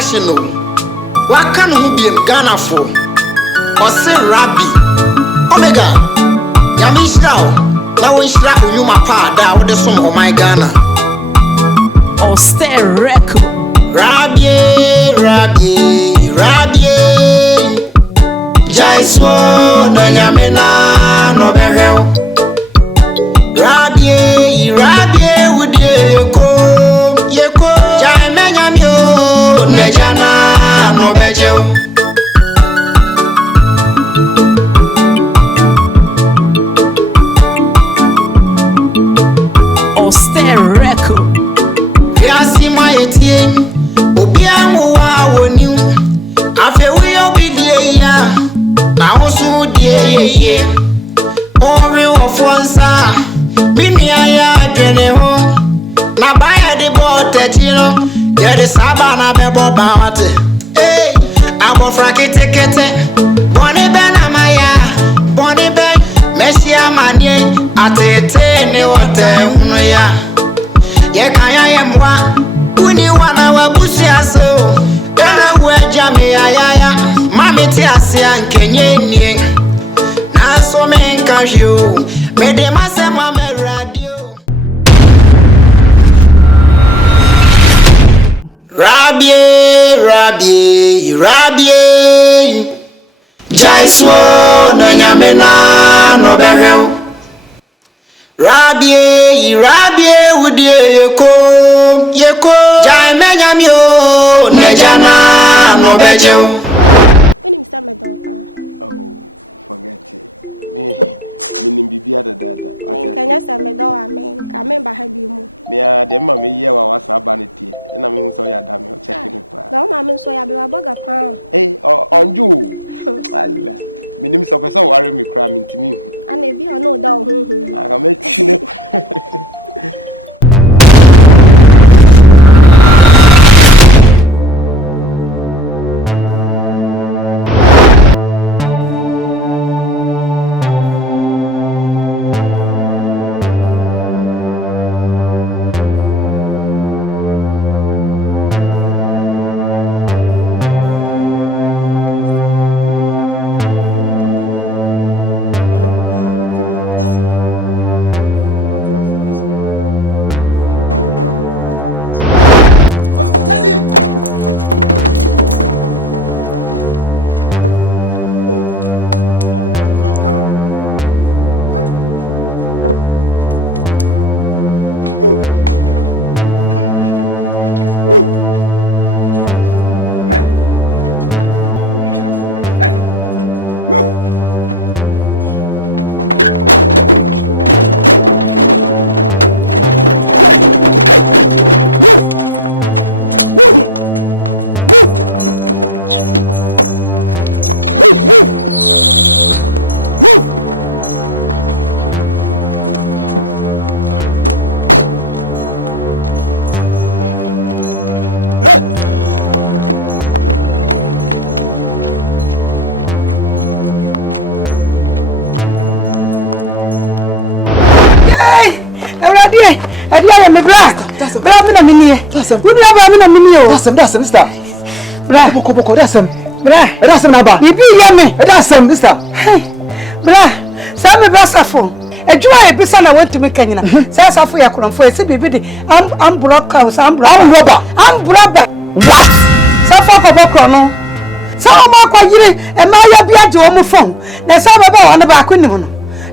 fashion. What can who be in Ghana for? Or say RABI. Omega. Yamishra. Now we strap you my pa down with the song of my Ghana. Or stay record. RABI, RABI, RABI. Jaiswo no nyamena no behel. RABI, RABI with yeko. Jai menyamyo nejana no bejo. Or stay record. Yasi my etien. Obiamu wa woni. Afe we obidie ya. Na wosu die. Ori ofonsa. Mimi aya adwene ho. Na baya de botechino. Ye de saba na bebo bawate. Hey, abofra kete. Boni be na maya. Boni be mesia manie. Atete ne wote hunu ya. Ye kaya ye mwa. Uni wana wabusia so. Kana weja me ayaya. Mami ti asia nkenye nie. Na so me nkajyo. Me de masema me radio. RABI. Jaiswo no nyamena no behel. RABI wudi yeko. Jai menyamyo nejana no bejo. When you start my daughter. Oh, forget it. Me bibia da. Can you start my daughter? Can member have you more? Me a dem ma me ye wa wasa banity. Na me hu so ya da me check me pa. Don't ma me so ya be wa burger pan. Eh, onju. Allah. Me nim so person worry me cry me ntimi. And e bi o no da hu. Aga me chine. That's mister. Bra, boko, that's na ba. Bibi yame. That's mister. Hey. Bra, sa me bra safo. Ejua e bisa na want to make anyina. Sa safo ya kronfo e se bibi de am block house, am rubber. What? Safo ko boko no. Sa o ma kwa yire e ma ya bia je o mu phone. Na sa baba wa na ba akoni mu no.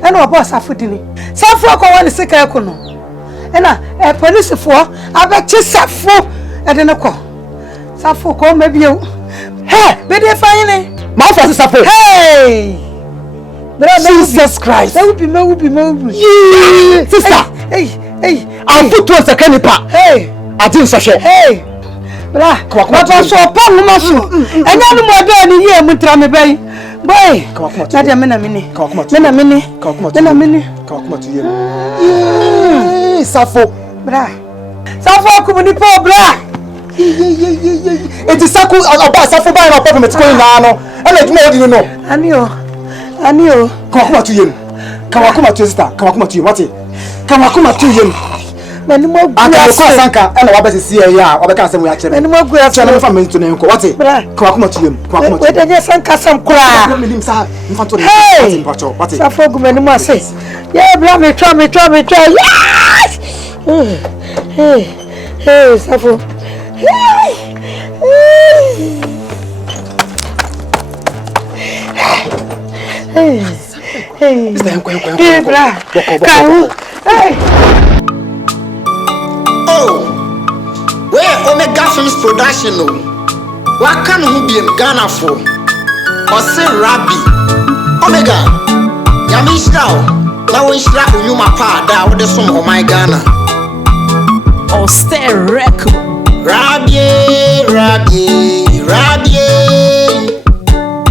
E na obo safo dini. Safo ko woni sika e ko no. E na police fo abechi safo e de ne ko. Safo ko mabio. Hey, be dey fine. Ma for safo. Hey! Jesus Christ. That would be. Yeah. Sister. Hey. I'm put to a second part. Hey. I didn't say. Hey. Bra. Come on. So pon mo so. Enya no mo do ni ye mutra me bai. Boy. Come on. Na dia me na mini. Come on. To you. Safo. Bra. Safo ku ni po bra. It is Saku about Safo by no problem going now. And it's more you know. Anio. Come to you. Come to sister. Come to you. What? Come to you. Mani mo gu aka ko asanka e na wa bese sie ya wa be ka se mo ya kire mani mo gu so na me fa me to na enko wate ko akoma to yem ko akoma to we dey sanka sam kura me lim sa me fa to na wate safo gu mani mo ase yeah bra me try yes hey safo hey bra hey Oh, where Omega Films production no. What can who be in Ghana for? Or say RABI. Omega. Yamishra. Now we shra Uyuma pa da with the song of my Ghana. Or stay record. RABI.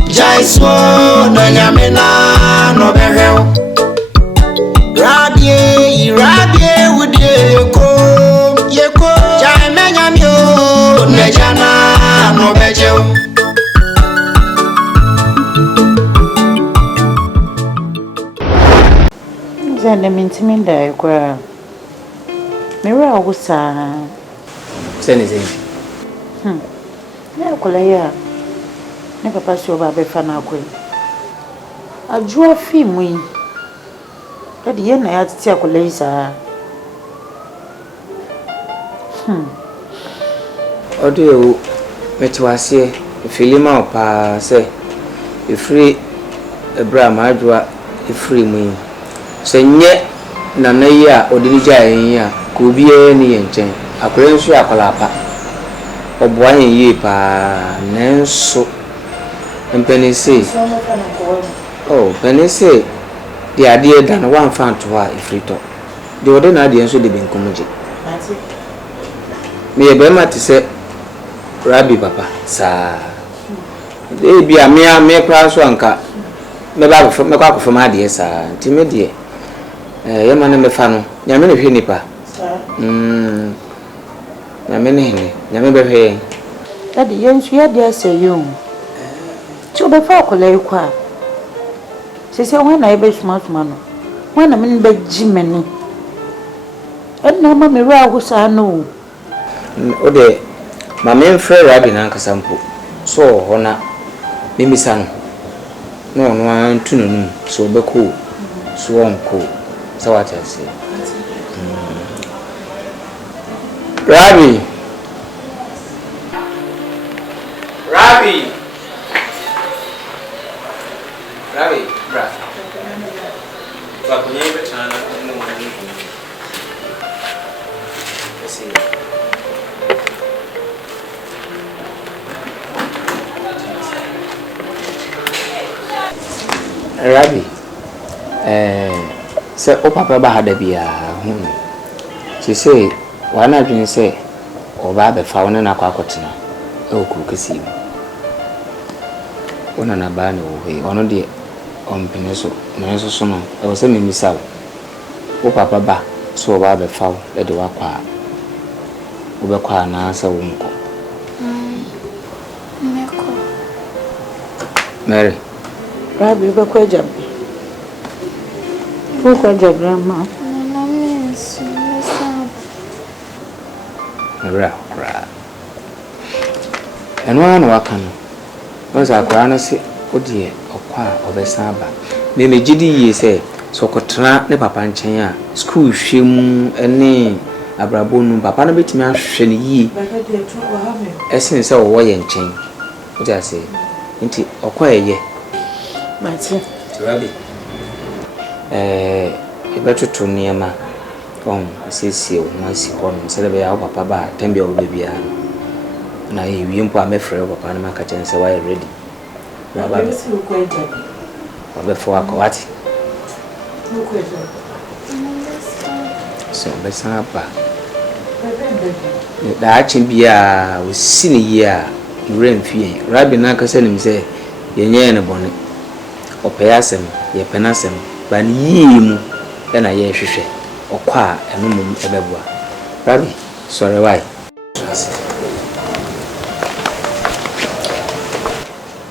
Jaiswo no nyamena no behel. RABI with Yeko jai menyamyo nejana no bejo Zande mintiminda kwa Mira wusa Sene zeni Na kula ya Ne papa si oba be fa na akwe Ajua fi mu yi Kadi ye na ya titi akula yi sa Odo metwase filima opa se ifri ebra madwa ifri mu senye na nayi a odinija yen a ko biye ni yenchen akure nso akwalapa oboa yen yi pa nenso mpeni se oh peni se di ade da na wan fan to a ifri to de ode na ade nso de benkomoje me be mati se RABI papa sa e bia me kra so anka me ba me kwa ko ma de sa nti me de ye ma na me fa no nya me ne hwe nipa nya me ne ni nya me be hwe Dadi yensu ya dia se yum Ti o be fa akola yi kwa Se when na ebe smart man no when na me be jimeni na ma me ra wo sa no o de ma me mfre RABI na nkasa mpo so ho na mimisa no no antu no so obeko so onko so what I say RABI bra wa kunye betana no see RABI se o papa ba hada bia hu she say wana dwen say o ba be fa wona na kwakotena e okuru kesi wona na ba na o he ono de ompene so na so so no e wo se me misa o papa ba so o ba be fa e de wakwa o be kwa na sa wo nko Mary RABI be kwa jam kwa grandma Ra enwa na waka no oza kwa na se odie okwa obesan ba me megidi yi se sokotena ne papa nchen a school hwem ene abrabonu papa na betimi ahwe ne yi esen se wo ye nchen odi ase nti okwa eye Mati RABI ebetoto niema asisi o na si kono se lebe ya papa ba tembe o bebia na yi mpo amefre papa na maka chen se wa ready baba si ko eja baba fo akwati ko eja so be san ba da achi bia o sini yi a nure mfie RABI na ka se nim se yenye ne bone opeyasem ye penasem ba ni yi mu na ye hwehwe okwa eno mum ebeboa RABI sorry why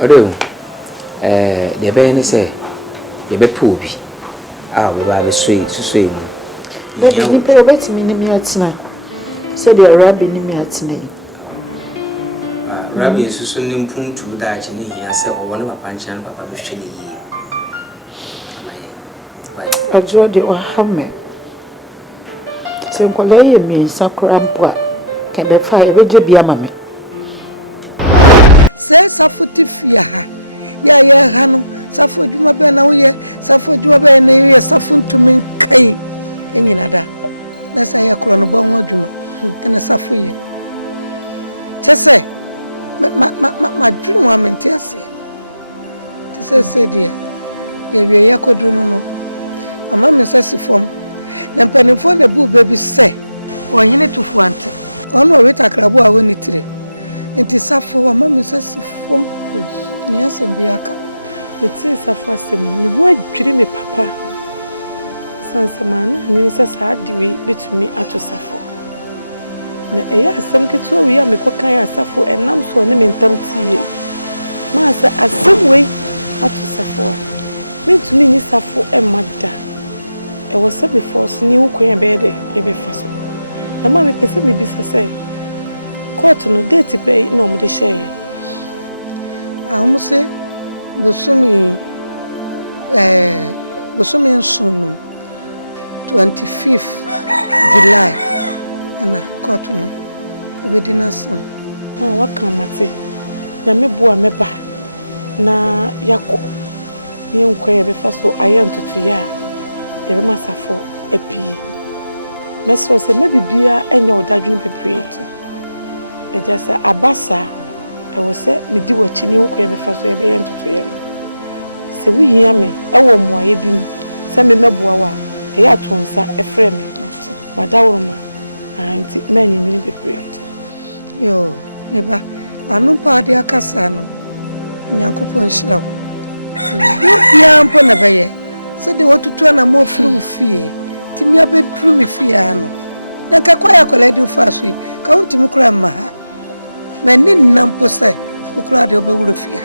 odo de be ni se ye be pu bi a we ba be soi mu Baby, you pay a bet me in me at night. Said the RABI in me at night. RABI is soon impugned to that in here, say, or one of my punch and papa Michelle. I draw the Hammer. Some color me, Sacrampa, can be fire, would be a mammy. Say, Safutifia, ya, Hanu, Safu Jumabena, ye, Safu Jumabena, ye, Safun to me, Kay, any other. That's a chronobon Juma, and a Safu. Just say, my dream woman, Tessie. Say, dear, ye, ya could do no. A mamma says from. Then penny for the boo baby say, or you need to want it. Oh no, wait a crab, I win it today. It is up for a mamma says from. Yes, and be a car. It is a first thing. What dreamy papa? Sansaman, ministers had the way between me at to suffer. Now, some kids who we are me quite kind of suffer and I'm so name in term tea. Master, as some way at to suffer. Mean to me, suffer and mother. I was said before, new queen bed, a bit fast. The mammy person me be say, court no date to pay no more the share. I almost say, Busumi soon, 25th July, and I caught no, a dinner soon. Oh, what can Mate? Yamebua meba na yako. Young quay be fast so I am to ya. You must have for a pea. Master said, maybe beer and your daddy be prayed. It just a bassa. I was said, me do what you knew, quay fast so every end to him. So we hear me, I won't more a beam. Send me mebua, a yatonsa, a friend, Madama, and many mean be prayed. Yo, neighbor, I know party a casano. Yankupon shroud. What be ample never. Said they want to turn a more through fear. Timia bedroom if fiano. Then Kakwaya collect fast week. Count to Mukramaha. Men in Nampo say, who cried over Wolfia.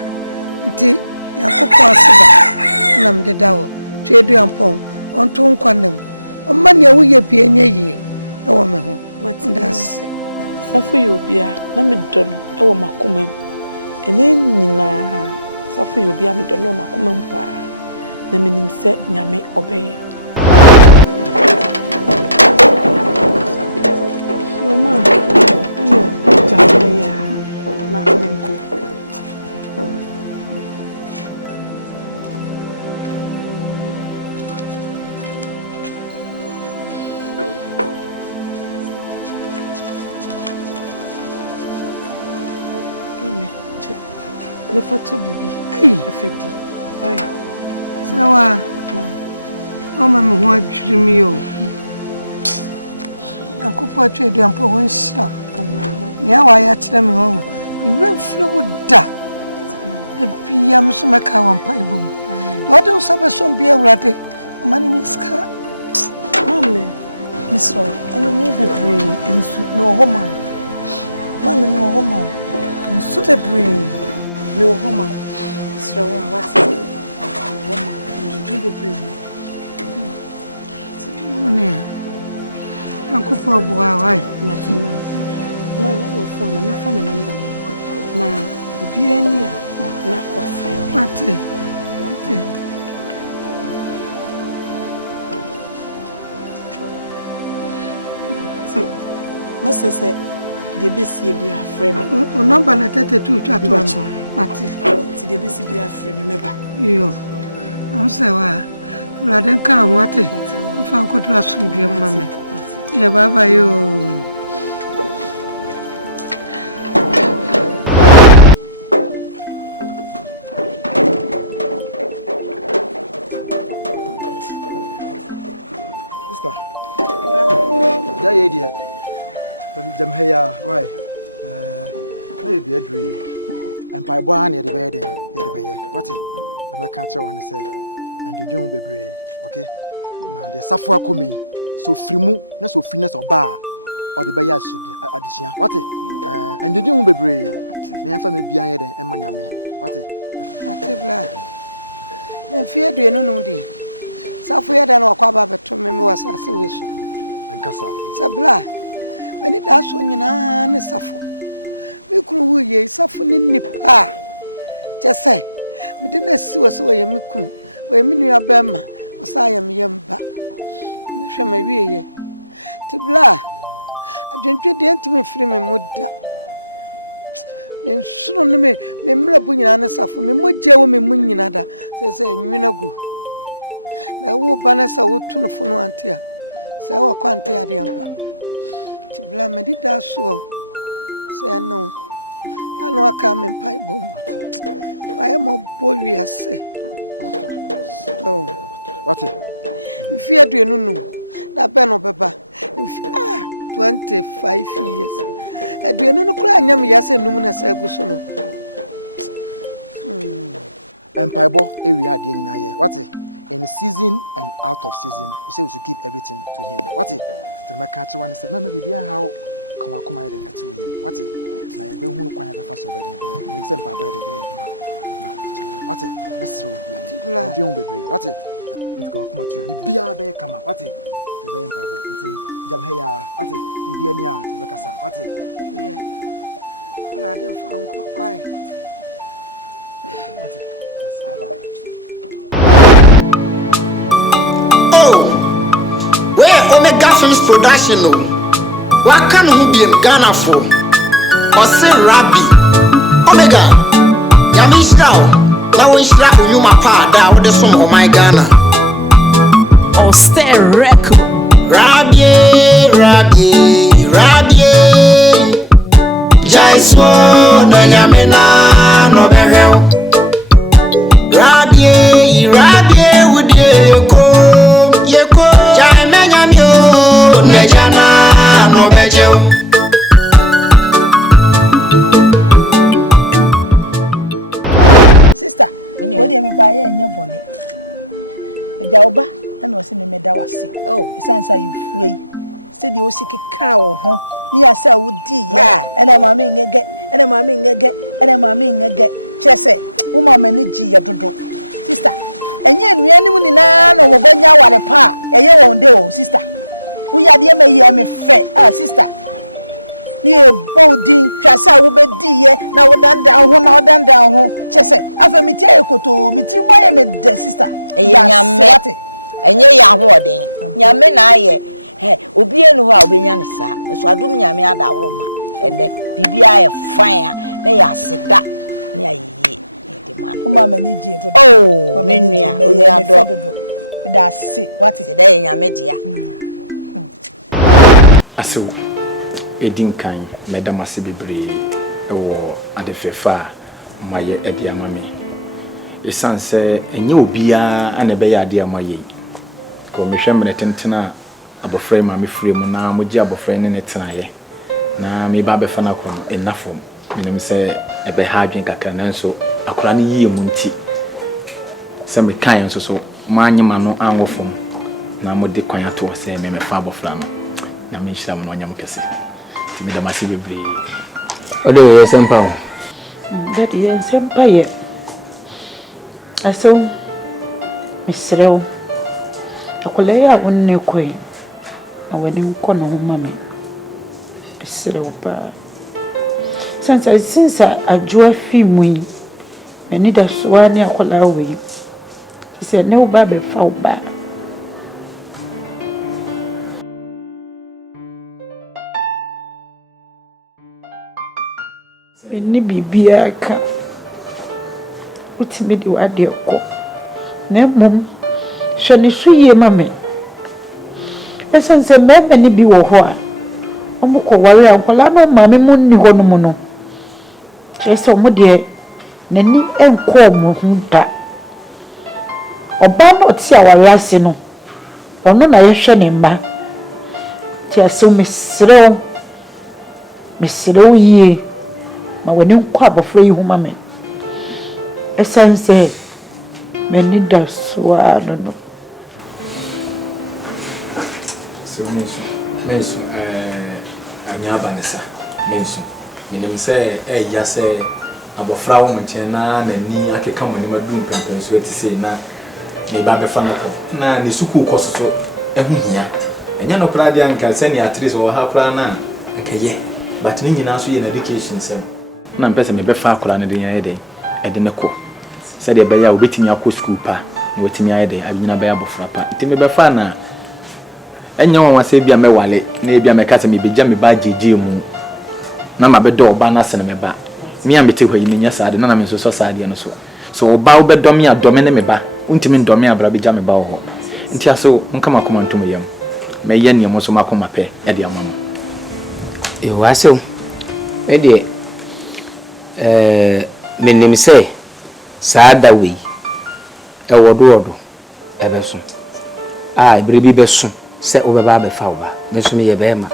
Tea, Yankopa Sida, Nam de Dow, Trade and Pong, on Tom Quanum. On money, we be a ye. A woman, what's that? Suffer you be a Namidon, a woman, and then suffer you be a Madonna Macumpa. The meaning said, Yame obey. Your ma, Jaya, not Menko. The fatu bibi, a feti. Sawa, oh, mamma, what dream you? I could portray the ample one shot. Now I asked them home. You went through with that. The PM Sumaka on Pieboo. What don't suffer some beer ratty? Money is car. Mammy, Miss Roy, and you need a brain and no woman. Mammy, no woman, and suit a brain, no woman. So, what's it? Woman. Drink the cream. Uncle for why? My phone, I'm not family number. Now, be any not what? Master said, the best be a friend. Number 32 to a see the best be a friend, remember. You. I'm sorry. Rather come what it. I found good rest from your mamma. Yeah, Baba, you. Sister. Yeah, dear. Jam here, right? Maybe a dream. And by one near the bed, what it? I can't tell one say. And you don't be brave, okay? Now the Safwa coming, so frimu, not so finesse or bar, or the bayas addition. What it? And you don't be brave. The family behind and Maname. What it? What a blood. And fear do you know, dear? Safwa than Wakaba to me was a solution. Kasa. Sabla. Mani da so nyina ne safo. Me kunu hu ye safo ni nipa. Je say me de na si wo so ye me kunu. Wo me nua ba ma. Wo sa ye me yemba. Me hwe ma wie ye. Tibla. Adwentwe de ntime firi me muda. Me suru ne me mra bu nyina ne safo. Me mogye wo me mu nyina da. Se nwina go. Na wo bana sa wo tunu funu antia. Sa wo kwante ya de mpa. Tibla me di da so. Se no. Ano aka me mpa ibom. Aye mo bowi ase. Oh. What? If you do no. Da be no beba. 25 years. Aduane no kura anyam yase num na sa guso no. Empaibo area ade nyina ye. What? In season and out of season, you say we should give everything to him. What? To make catch one say, "Mama bibi how come akoma ye dey to him." What? Na ye be hunu kwan be fa so be dey. Ni say empaibo dey dey. What? Let's roll. Nje un bebe. What? Nti ko akoma to bibi a be kama. What? Be empaibo. Nti jam he ya. What? Bibi ani a be kasa. What? La de franco pai. Oh, where Omega Films production no? What can who be Ghana for? Or say RABI? Omega, Yamishra, now we shall you my pa with the sum of my Ghana. Or stay record. RABI, Jaiswo, no Yamina, no Berrel. RABI, would you go? Yeko, Jaimanyamio, Nejana, no Bejo. Sister, what do you buy in your bonnet? A jauba, and was in the medawasi. Oh, it sounds like you free. Said you sick a cow, huh? Near so would dear, and a mammy get, and a mammy get, and a mammy get. Chesse, woman, manage ya to do. Sister, and yet we anyone no when you are a pa, a year won't do, sister. We are the me fair, sister. Near Bodin, Chassa will be dear, now done down, now done down. Chesse, after me tell you to me, why I made the sister. A young man, and ye are hoarding. Young men, I Obian who are being Yanisa, so I do me a mere Roma, and then BBI a fire, they are sit that near ye. Oh, Minia, that's it. What is it? They in media. Aso, Edinkan, Madame Asibibre, or at the Fefa, my Edia Mammy. A son say, and you be and a bay dear my ye. Commission Tentina, aboframe mammy free mona, Muja friend in a tanaye. Na me babe fanacon enough for me, say a behaging cacanan so. Akurani yi munti se me kan so manyema no anwofom na mode kwan ato se me fa abofra no na me hira no nyam kese ti me da mase bebre ode ye sempa o that ye sempa ye aso misrew akole ya wonne koi awani nko no homa me misrew pa since ajua fi mu Many da swani akola we. He said no babe foul ba. Many bibia ka. Uti me di wade ko. Na mum shani suye mame. Esan se me ni bi wo ho a. Omo ko ware akola no mame mun ni ho no mo no. Eso mo de nani enko mo hunta oba no ti awariase no ono na yehwe ne mba ti aso mesrew yi ma woni nko abofra yi huma me esanse meni da soa no so mensu anya banesa mensu minim se ya se abofra wo mchen na nani akeka mo ni madum pempen so eti sei na me ba be fa no na ne suku kososo ehu hia enya no kra dia nka se ni atres wo ha kra na nka ye but ni nyina so ye na education sem na mpese me be fa kra na de nya de e de ne ko se de be ya obetimi akọ school pa na wetimi aye de abnyina be ya bofra pa nti me be fa na enya won wase bia me wale na e bia me ka se me beja me ba jeje mu na ma be do oba na se na me ba me am bete hwayi nya saade na me so saade no so oba wo be do me adome ne me ba untimi ndome abra beja me ba wo nti aso nka makoma ntum yam me ye ne mo so makoma pe e de amama e waso e de menim se saada we e wodo e beso ebere bi beso se obeba be fa oba beso me ye be ma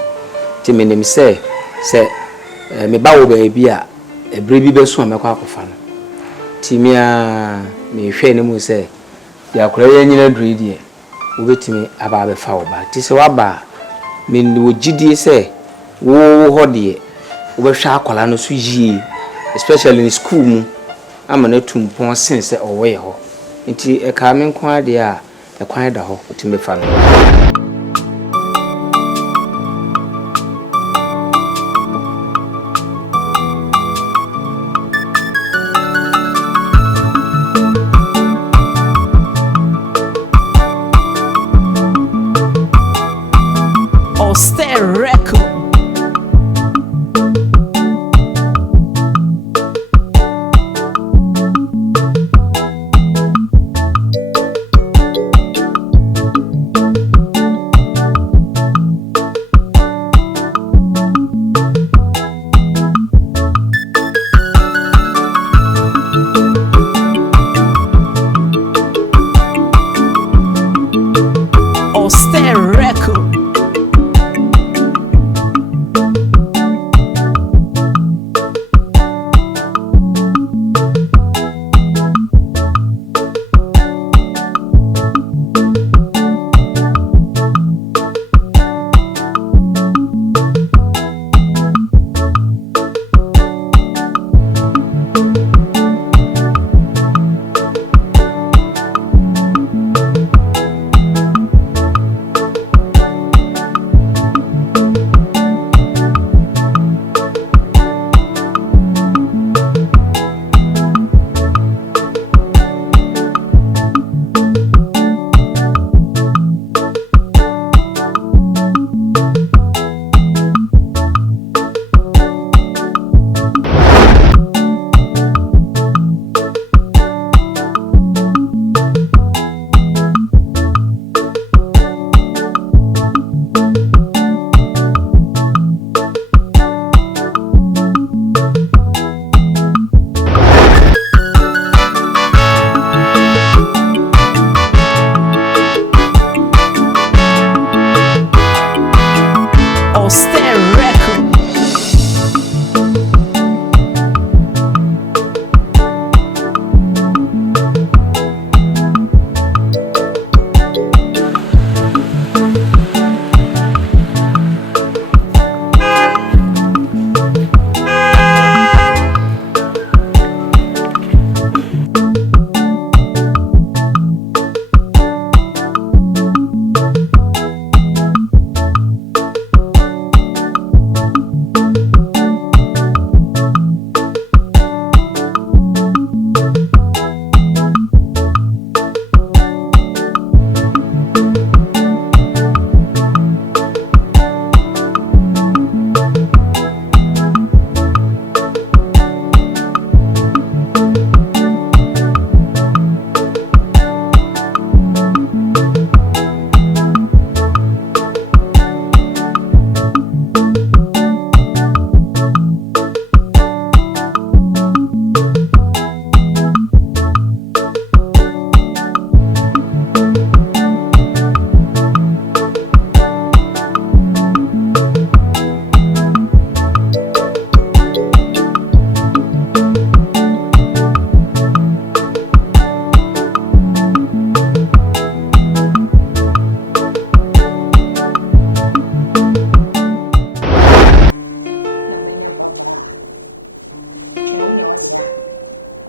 ti menim se me ba wo be bi a ebere bi beso amekwa akofa no ti mi a me hwe ne mu se ya kura ye nyina duri die obetimi aba be fa oba ti se waba me ni wogidie se wo hodie obehwa akwala no so yie especially in school mu amana tumpon sense owe ho nti e ka me nko ade a e kwan da ho timi fa no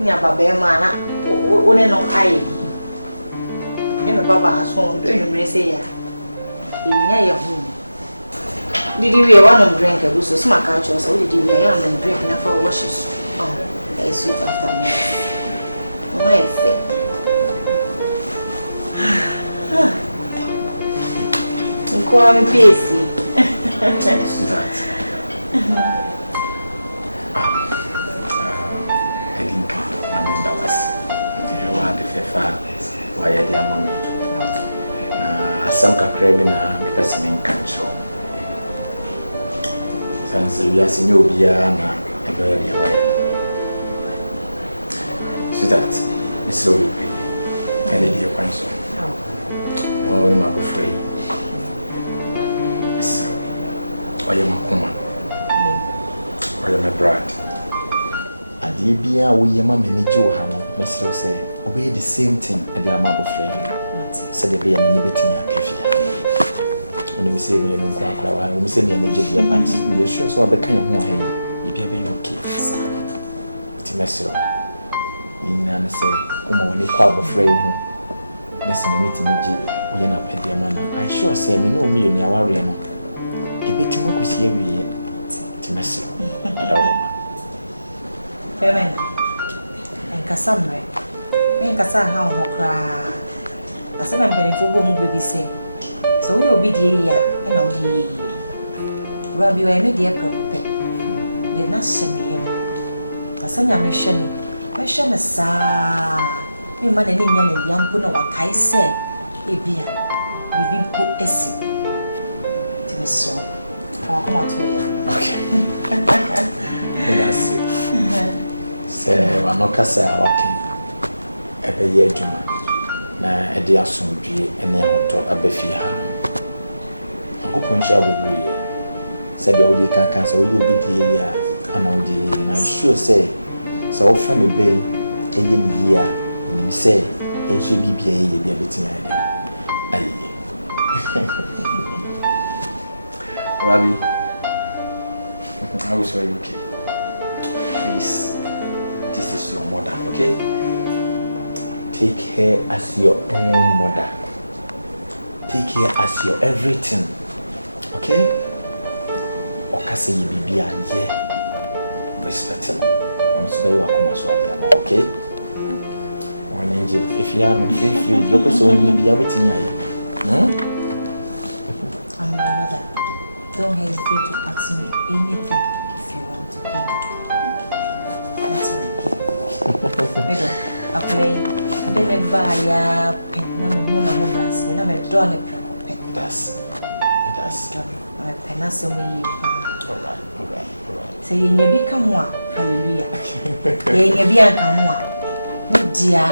nya babe mana one no ai ne me baba so do enumre se ya Yeah, your home. Did you wear one of drink? I was so smart culture, so did you wear one and drink enough for washes? Oh, I sweet after me. My faith. Call me PC. I didn't come. The Fefa, why I am mommy. Some crabina because I'm in control. Since we are seeing you, Biana, a very away. So that is so good. And it is a console. Oh, my free. I am a woman. I am a bride. Adibia, we are many Joe Hammer, Mr. say, obey the same thing at the amount of friend. Said the being any bit in your cafe. When we say we are when we say we are we are sure so I became more heavy. You be okay. It's a mess. In and say, when you call a friend, listen, anything we are not pay the man. I sure say, we know me in our area. A bit more could see every year. It's a mess. Femen, and Cassamre, and Cassa how cry. I said, I'm very for whom baby say. So you'll be dear, and I'll be Rabbi, I made dear proper. You're not sending him. I send your mission. Mission a sa. You man and young put what I said. It be put a seat to Miss John. Oh, come on to it. Okay. That's it. Say, I'm not working every year, Juma. Na edi asomdwe ene ahoto abafi ha akopon sha bobri se de odi kan se wo obi die ya ana odi na sure say so wo fa me be eye ni ya ni say enso bibia eye bia betina ade ayi Rabi, I was very okay. Please, this is your mother, okay? Take her as your own mother. Take her as your everything. Okay? Okase yibibia ye. Respect him. Once you are come as well, okay? If you are not free, look at so you be able to hear you. I'm your mother. Don't hesitate to ask me anything if you want, okay? That's my gift. I play. Then a buyer, Penamuna Mobras, and I'm a donor. That's my penasome. Alright. Say, you may become one. Hallelujah. You may be a come one. No, dear.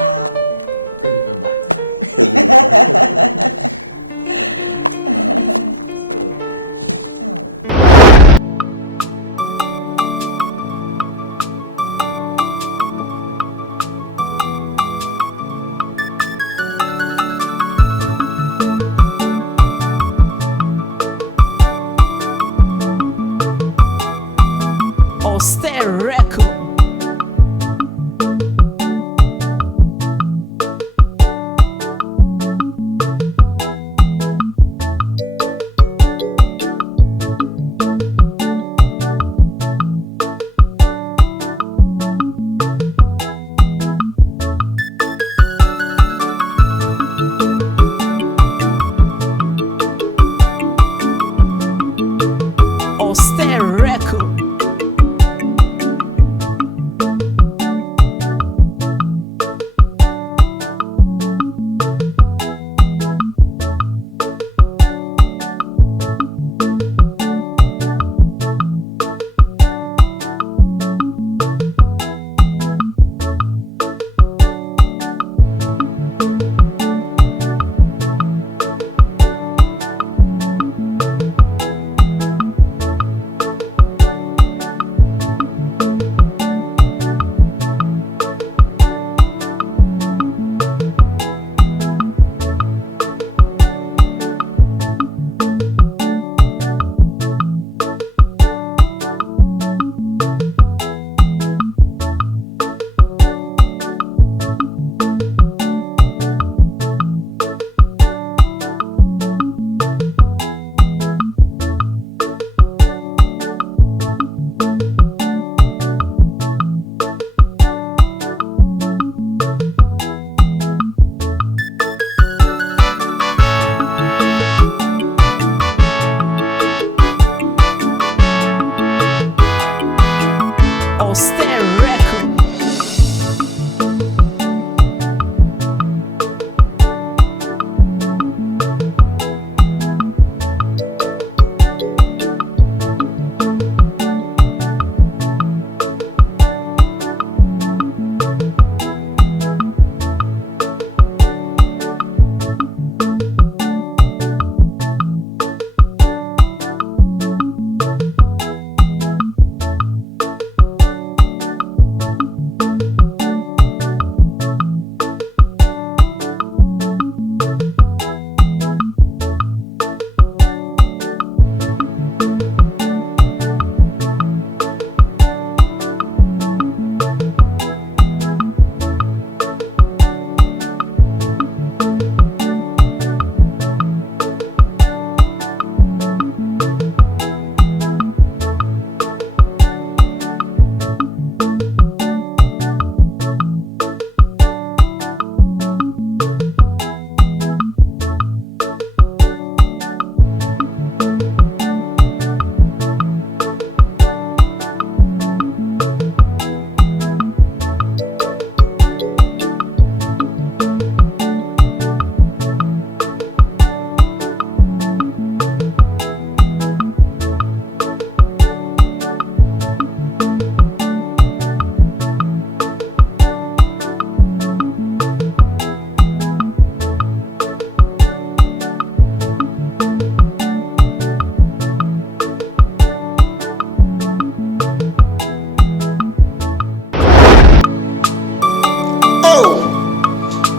Oh,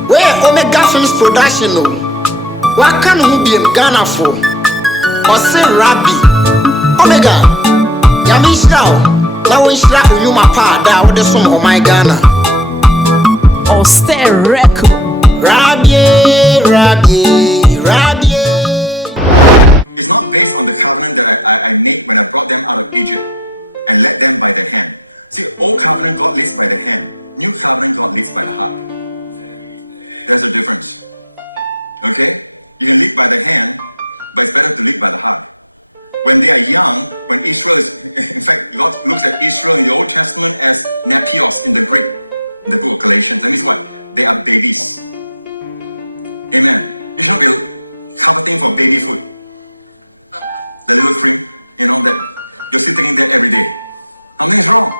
where Omega Films production no. What can who be Ghana for? Or say RABI. Omega. Yamishra. Now we shall you my pa that with the song of my Ghana. Or stay record. RABI. It's not based on the covenant that I made when I brought them out of Egypt and led them by the hand. See, old covenant God leads by the hand. New covenant God leads by the heart. There's a difference. Okay? You can lead by the hand, but it's better to lead by the heart. When they are young, when Israel is, in fact, God looks at Israel in the Old Testament as nepios in the Greek, in the book of Galatians. That means what? They are babies. Amen. You should not be coveting for baby food. The little cream, that you're still taking that every day. Something's wrong.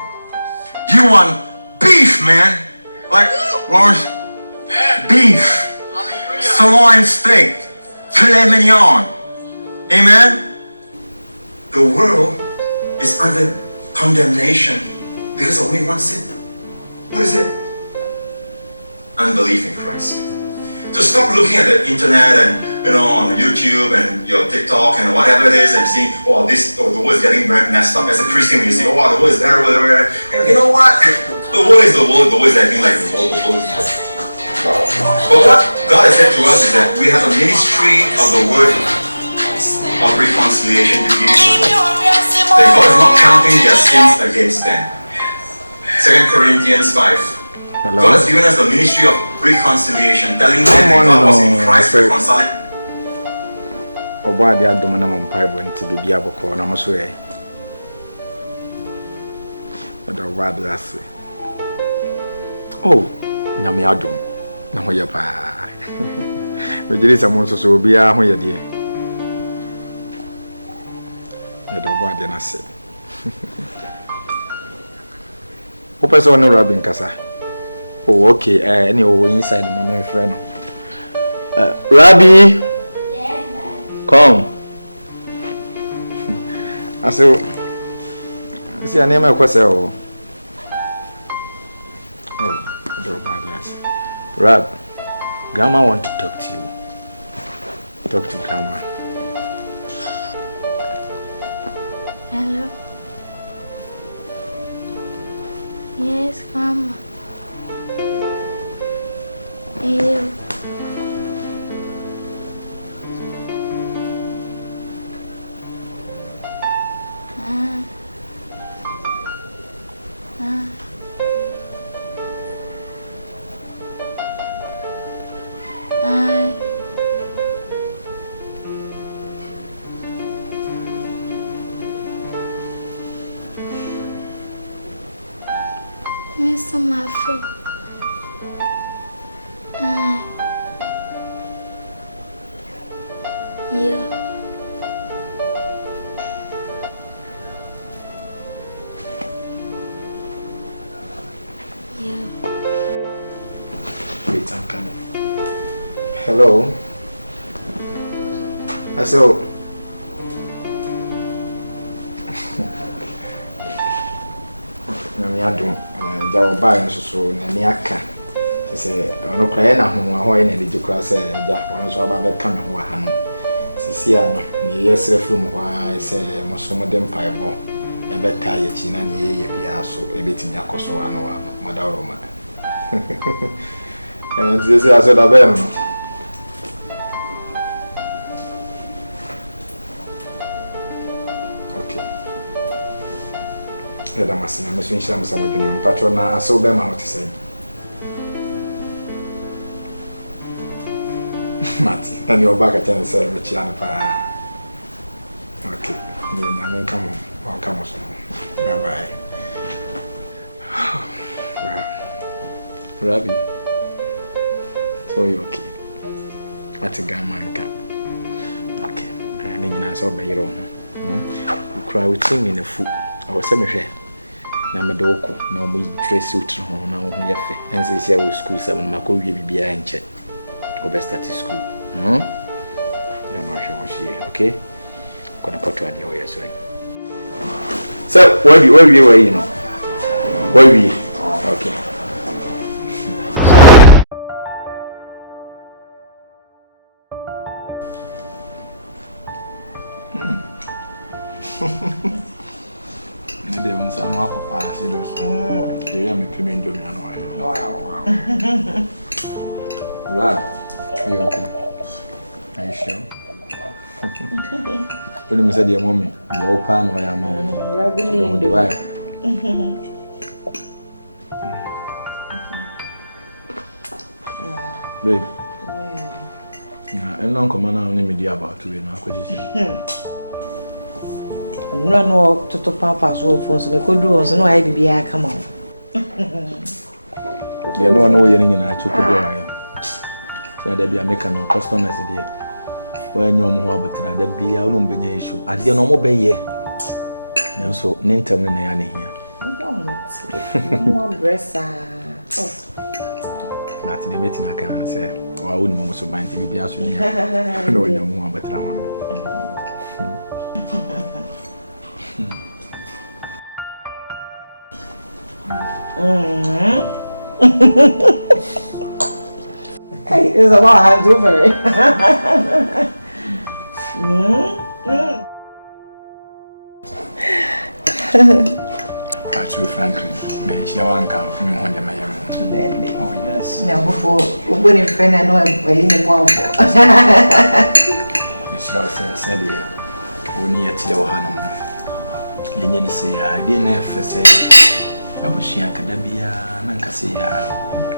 You want beef, man. Like, Lawrence, beef, sirloin steak, filet mignon. Amen. The world is under condemnation because of only one sin. What is it? Unbelief in Christ. So stop looking at the internet and on YouTube and your TikTok and whatever it is and seeing, the world is getting very messed up. As a Christian, when you see, the world is terrible. You know what? The world is the world. The world is acting like the world. The world is the world. But what God has said to us is that we have a ministry of the word of reconciliation to people. That God is not counting their sins against them. 2 Corinthians 5. Hello? God has given us the ministry of reconciliation, telling them that God was in Christ reconciling. Oba dia dom na mpaibo nti bibia boko na moso ye. Oda oba dia ase. Oh, nyame adom. Na ho ye pa. Mejiri sa mo so bia ho ye de. Oda oba dia na se. O peso no RABI nkasa. Oh, okay. Anyway, inside my friend. RABI. Come. I said, see, I name my question. Oh, Rab, Grandma want to talk to you. Talk to Grandma. Hello. Yes, Grandma. Hello. Mr. Muffin. Yeah. Wait, I'm coming. Hello. I said, jawo ba nso so na ni aka se ono kra na ho ho na de jukra se ja ono so ba be ka me ho ha no sisi ano ni yesre from ho a se mo so mo dem paibo e be ka ye chi na ni ye bia so e betimi akoso ano wa mo da ro ma and this is aso da be no da masina me so nhyira msa modwene mpatcho na aso be ma ho tese mati tani obaka tene se me chia no pa okay ni nyame kamo wa kamo so bye bye RABI so you okay ati gamanka okay ani nyina so be yero ukra utingi na fu awose mehwe na medoko na omo dress utro ho na ho yefe ense sia wo school sa mo mako wie bibia nche o start school ya ma shoshi okay kona poto adi o yeso so where we you know where we okay They want some walk past it. They are me payment to me. Wow. Right. You okay? Are you sure? When you said your mommy, the open or your mom, don't do I? Babe. I'm not coming out in media about to be no question. No, to Papa's role for so we could do so no I be come on. You know you're in a chocolate. So there be a mechanical customers there. When you're more about that, there be a no be issue. I didn't know be here. And so, Nintam and I here. One dresser. That's the meeting I can say. I wouldn't want to bind to be as you know you're more about that. Hey, it's a lot hands over it. Actually, frankly, may she want come from me when I am. Oh, yes. Now, before when a friend I know I'm in the wall for. It's said here, only at your hand. You need to say, I didn't have to say. I was young, Cadabia, Nancasia.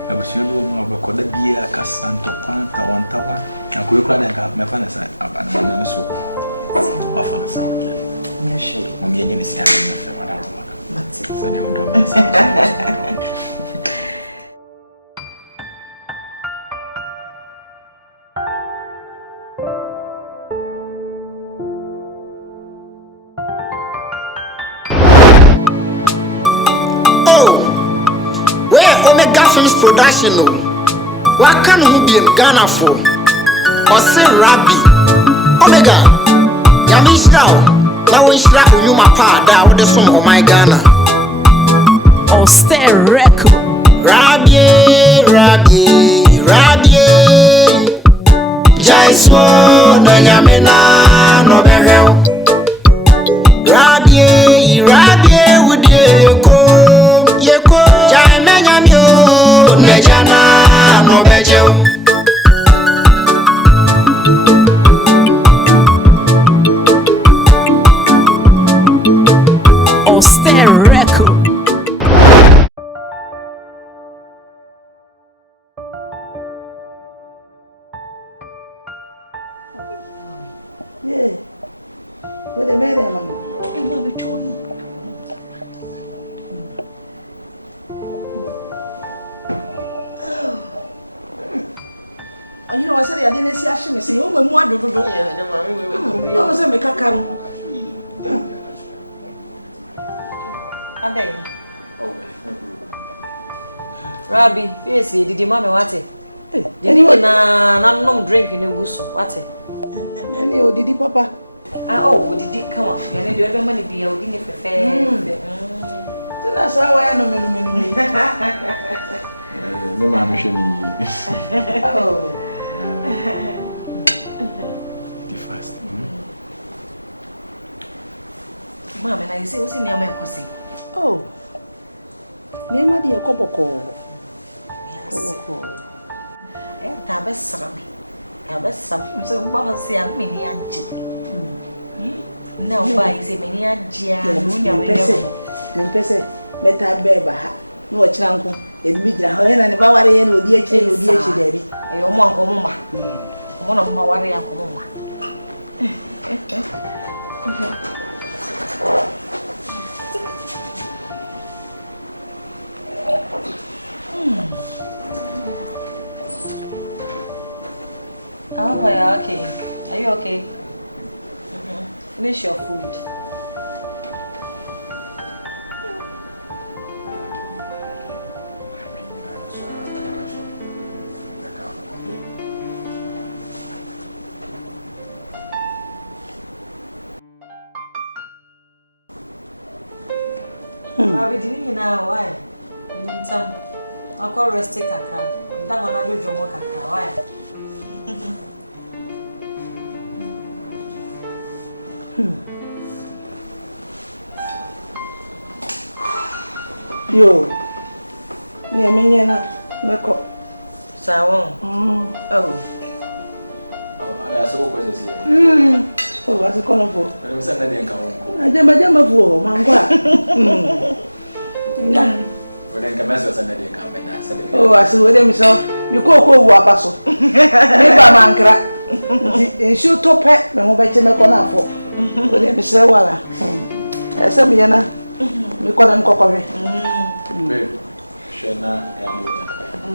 I was your room of Codabia, Cassanto, Quanta, 1 tower, and could cry and have my fancy about one so often as I would. Yes, she won't be any say. So they would do production no. What can who be Ghana for? Or say RABI. Omega. Yamishra. Now we shra uyuma pa da with the sum of my Ghana. Or stay record. RABI. Jaiswo no nyamena no behel. RABI with yeko. Jai menyamyo. Nejana no bejo. Or stay record. Yeah. Where they made them, Mama? I'm not be told. You know, I said I didn't see a shimmy. See, oh, my mother, I was a mecacam. And then, Rabbi, yes, did your mammy what it? Did you not drink in a goose of what it? And you did it, Papa? Oh, did it come up? You need your money be holding it for fair. That's how I am. No, I'm machine. Oh. The first. Mom, and I say, what's in your milk? Oh, name my dear Coboko. I have a son. I have a son, so bossy and many and no, by say many and Gia, better bear, no chango. And me, and if I were in with the HA, with the HA, a mama, one of my warrior. I hope you are okay. Are you okay? Finish your food. I'll be doing it now. Why? You need some. I'll call rest a crack. That one I do drum work. Why? Yo. Ni menye na meko. Sawo. Oh. Ada so ko sesi. Oh, what's it called for? Ana msa na de nka wonko. Ajama vuo mangwa. Wọ́n nka mẹ́sàn-án sẹ́ni ẹ̀dín kan bẹ́ẹ̀ náà sẹ́ni. Oh, àṣìwò dé mi sọ mi kó wu abaso. Mi ba mankra. Nti tó pẹ́ mi mo bẹ́ kye mẹ́kọ́ náà fọ́. O dé mi sẹ́ wàrà. Ẹsẹ̀ mi yẹn na mi kọ́ na mi kọ́kọ́ mi. Bẹ́ẹ̀ ṣe na ẹ̀yà mi wọ̀nyí.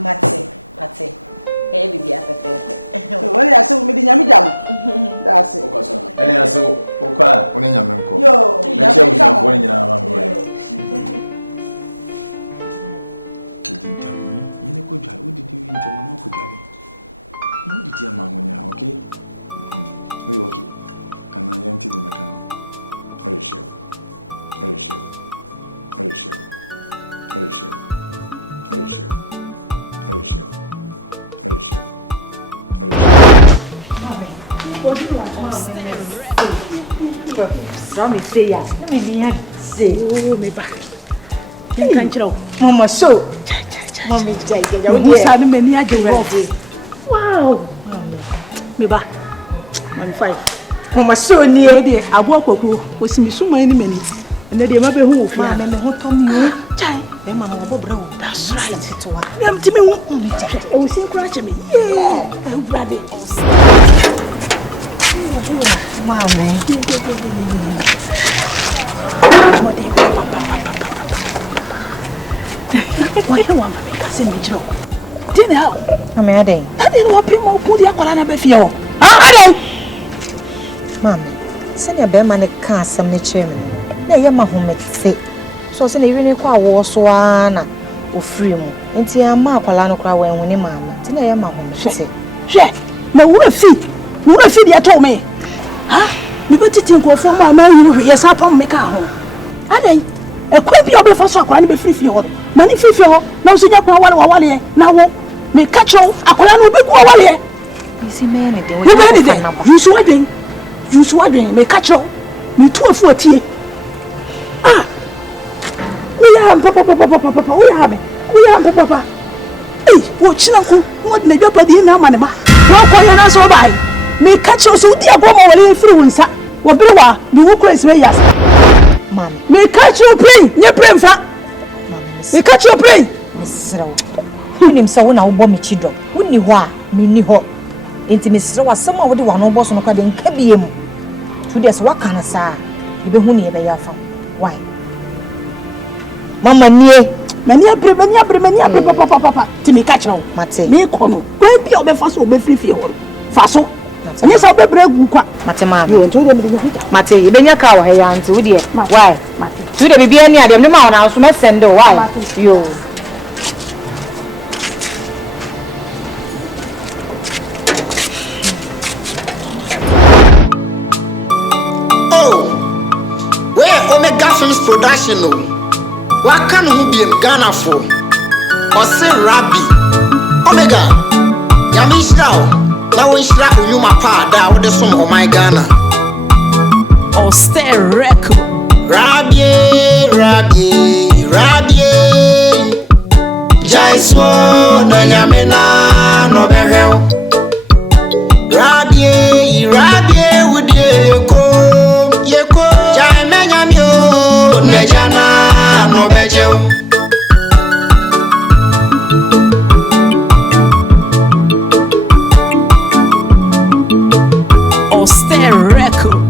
Mate. Ẹ̀yẹ́ bìbí afẹ́fẹ́. Wọ́n yà sẹ́ mi di nyàmí jàmù. Dáàsì. Ẹni yà sẹ́ o kọ́ a o ní nyàmé nkọ́. Yóò nyàmé nkọ́. Mẹ́tí ọ̀bùsùn fún ẹ̀yìn náà máa ń bọ̀ ẹ̀. Yẹn kò jọ àlẹ́ o didi ntẹ̀mú ọmọ kò jọ àlẹ́. O didi àmà àwọn yẹn ok. O yẹ ok. Kàná yẹn ti di mẹ́ka o. Ọ yẹ ṣe o. Ọ yẹ ṣe o. Ọ yẹ ṣe o. Ọ yẹ ṣe o. Ọ yẹ ṣe o. Ọ yẹ ṣe o. Ọ yẹ ṣe o. Ọ yẹ ṣe o. Sọ mi se ya. Mi ni ya se. O mi ba. Yẹn kan kyerɛ o. Mama so. Mami jai jai. O di sa ni me ni aje wo. Wow. Me ba. Mami 5. Mama so ni e de abo akoko. O si mi suma ni mani. Ene de ma be hu ofi. Ma me ho to mi o. Jai. Be ma na wo bra o. That's right. Dem ti me hu. Mami jai. O si kura che me. Yeah. E brade. Mami. Why you want me to say me jiro? Dini how? Mami ade. Ade no pe mo ku di akwara na be fie ho. Ah ade. Mami. Se ne be ma ne ka asem ne kire me. Na ye ma homete. So se ne wi ne kwa wo so ana ofiri mu. Enti ama akwala no kra wa enwu ne mama. Ti na ye ma homete. Hwe. Na wura fi di ato me. Ha? Mi be titi nko fo ma ma yu ye sa pam me ka ho. Ade. E kwa bi obe fa so akwara ne be firi fie ho. Mani fifio ho na usinya kwa wale na wo me catch akola no be ku wale isi me ne de you so adwen me catch me tu afu atie ah we ya papa we ya papa eh wo china ko wo na dwa pa di na ma ne ma wo ko yo na so bai me catch so di agbo mo wale firi wonsa wo bere wa me wo ko esi me yas man me catch play nye play mfa me catch your play. Misra. Unim sa wona wo bo me chido. Woni ho a me ni ho. Enti misra wasem a wo de wano bo so no kwa de nka biem. To des waka na sa. E be hu ne e be ya fam. Why? Mama nie. Mani abre papa. Ti me catch no. Mate. Me ko no. Kwa bi obe fa so obe free ho. Fa so. Anya sa obe bregu kwa. Mate ma. Yo nto de me de. Mate, e be nya ka wo he ya nti wo de. Why? Mate. Tu de bibia ni adem ne ma wona so me send why? Yo. Oh. Where Omega Films production no. What can who be Ghana for? Or say RABI. Omega. Yamishra. Now we shra uyuma pa da wo de som o my Ghana. Or stay record. RABI. Jaiso no nyamena no behel. RABI would yeko jai menyamio nejana no bejo. Or stay record.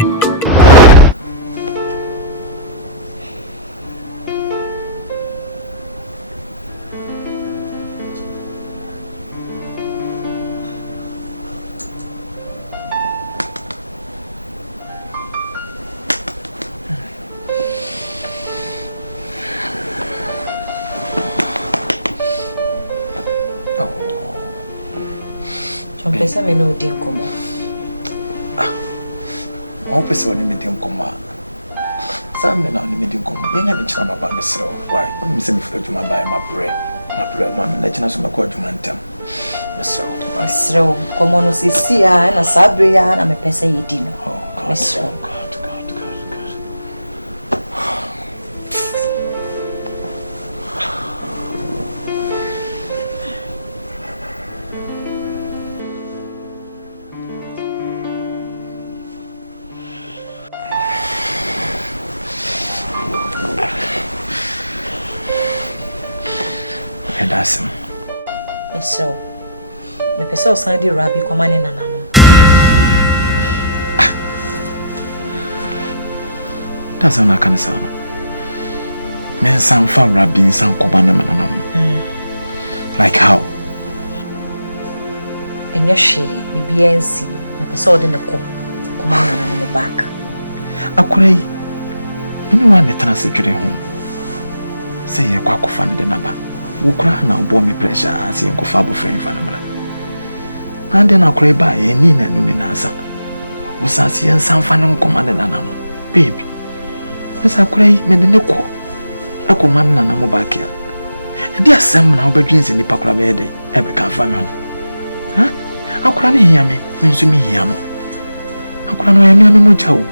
Pesa me no din komo. O pesa woni me din komo. Sa me na ni me din komo. Yenya me chira baba me sero. Why? O me se me fura juma ba ma bre ma na china so me ko juma ntam. Me sero. Sero komo no sisi a na sabre ya na me pesa yedi no. Me sero. asem. So, me pese san di Rabi komane nanano. That's how I can say. Men san fa Rabi san komane nanano. Like how? Enya she BBNC. Me pese odi ne ko komane nanano back. Akurai. Anyone that transfer home. Say ye kwa kufa ne de naba. Wukura na obo me pressure asi enkofa abo friend fa na mara. Ande na akurai ba ye ni na nu ni na asa. Usasi en sanfa ne nkoma ne nanam. Baby. Esa akurai me de ne ko. Akoma na nanam ba kia. E dia sem na obadwin se nipa kura be de. E be ka fa me ho. Ha? Akura ne hia me, me nso me hia no. Akura no ya me mo jawo.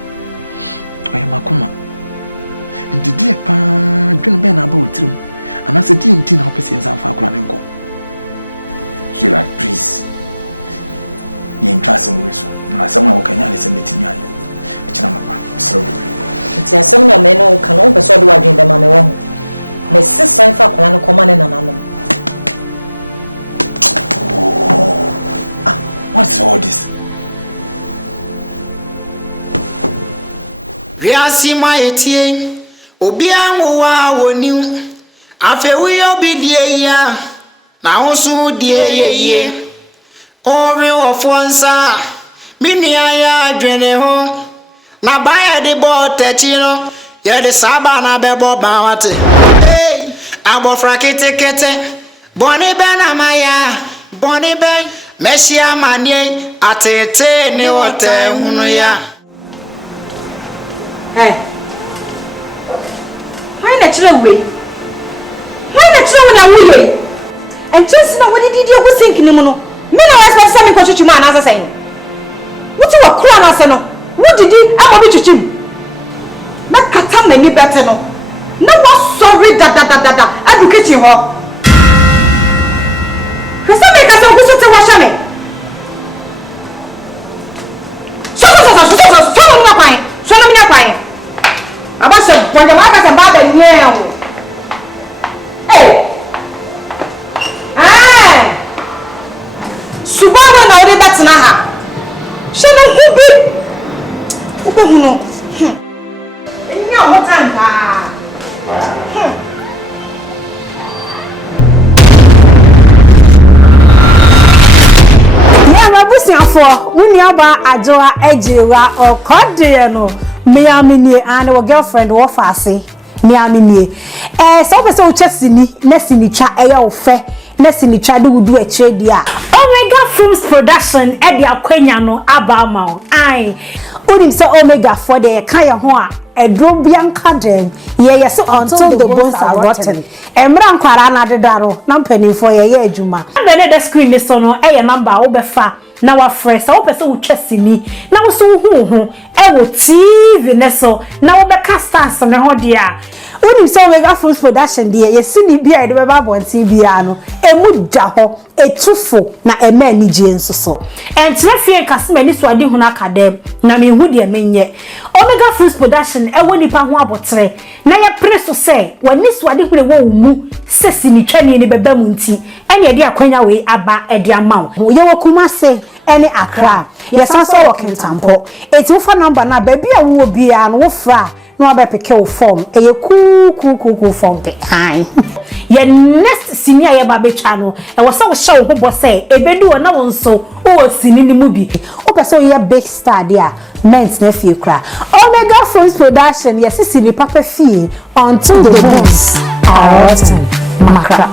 Oya makoma. Ndidi pa dwene be na ba otirim. Anase di nti na opese nsan fa akura ne nko. Sweetheart, please. Ye ntwase mo so. Na asema wo kanya le se betimi ayo. E kina mapa. Sro be. Nti asem na me no ka no pese odi wadwen be ma me wo ho. Me sisan fa akura ne koma ne nananom. What is all this? We are see my etie. Obi anwa woni. Afe we obi die ya. Na hosu die ye. Ori ofonsa. Mini aya adwene ho. Na baya de botechi no. Ye de saba na bebo bawate. Hey, abofra kete kete. Boni be na maya. Boni be Meshia manye atete ni wote hunu ya. Hey. Why not you away? Why not you na wuye? And just now what did you go think ni mo no? Me na expect say me ko chuchu ma na say. What you kura na say no? What did you am be chuchu? Na kata mani bete no. Na wa sorry da educate ho. Kasa me kasa ko so te wa sha me. So na kwai. So na mi kwai. Abase kwanja ma kasa ba da nyewo. Eh. Ah. Subawa na ode datina ha. Shana hubi. Uko huno. Enya mo tanta. Abusiafo wuni aba ajoa ejiwa okode no miamini and our girlfriend wo faase miamini so be so uchesini na sinicha eya ofe na sinicha de wudu echedi a Omega Films Production e dia kwanya no aba ma ai unim so Omega for the kan ye ho a edro bianka dem ye so until the bones are rotten emra nkwara na dedaro na mpanifo ye adwuma na the screen so no e ye number wo befa na wa fresh so pese wo twasini na wo so hu e wo TV ne so na wo be casters ne ho dia unim so Omega Films Production dia ye sini bia de be ba bonti bia no emu da ho etufo na ema ni je nsoso entre fie kasema ni so ade hu na akadem na me hu de menye Omega Films Production e woni pa ho abotre na ye preso se wani so ade hu wo mu sesi ni twani ni beba mu nti ene ye de akwanya we aba e de amaw ye wo kuma se ene Accra ye sanso wo kentampo eti wo fa number na ba bia wo bia no wo fra no abepeke wo form eye ku form ke hi ye next senior ye ba be twa no e wo se wo hye wo ho say ebedu wo na wo nso wo sini ni mu bi wo pese wo ye big star dia mens na fie kra Omega Films Production ye sisi papa fie until the bones are rotten makra.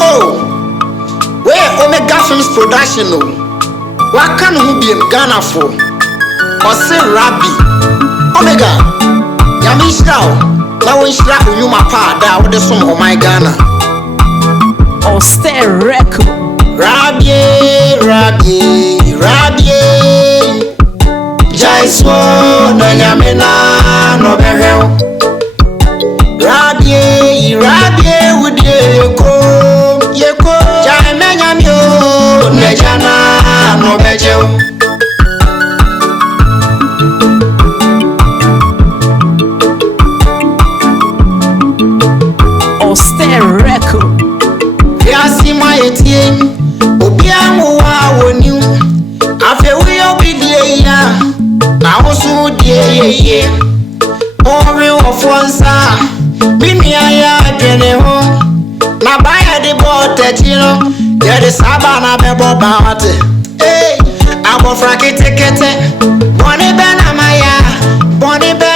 Oh, where Omega Films Production no what can who be in Ghana for or say RABI Omega Yamishra now we shra uyuma pa da with the sum of my Ghana or stay record RABI Jaiswo no nyamena no behel RABI would yeko jamenyamyo nejana no bejo or yetino yede sabana bebo bawate hey abo frakete kete boni bena maya boni be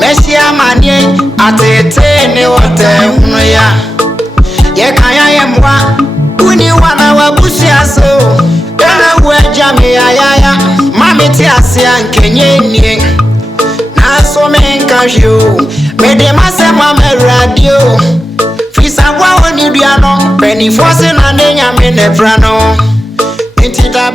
mesia manie atete ne wote hunu ya ye kaya ye mwa uni wana wabusia so kana weja me ayaya mami ti asia nkenye nie na so me nkajo me de masema me radio fisa wa oni duano peni force na nenya me ne frano enti da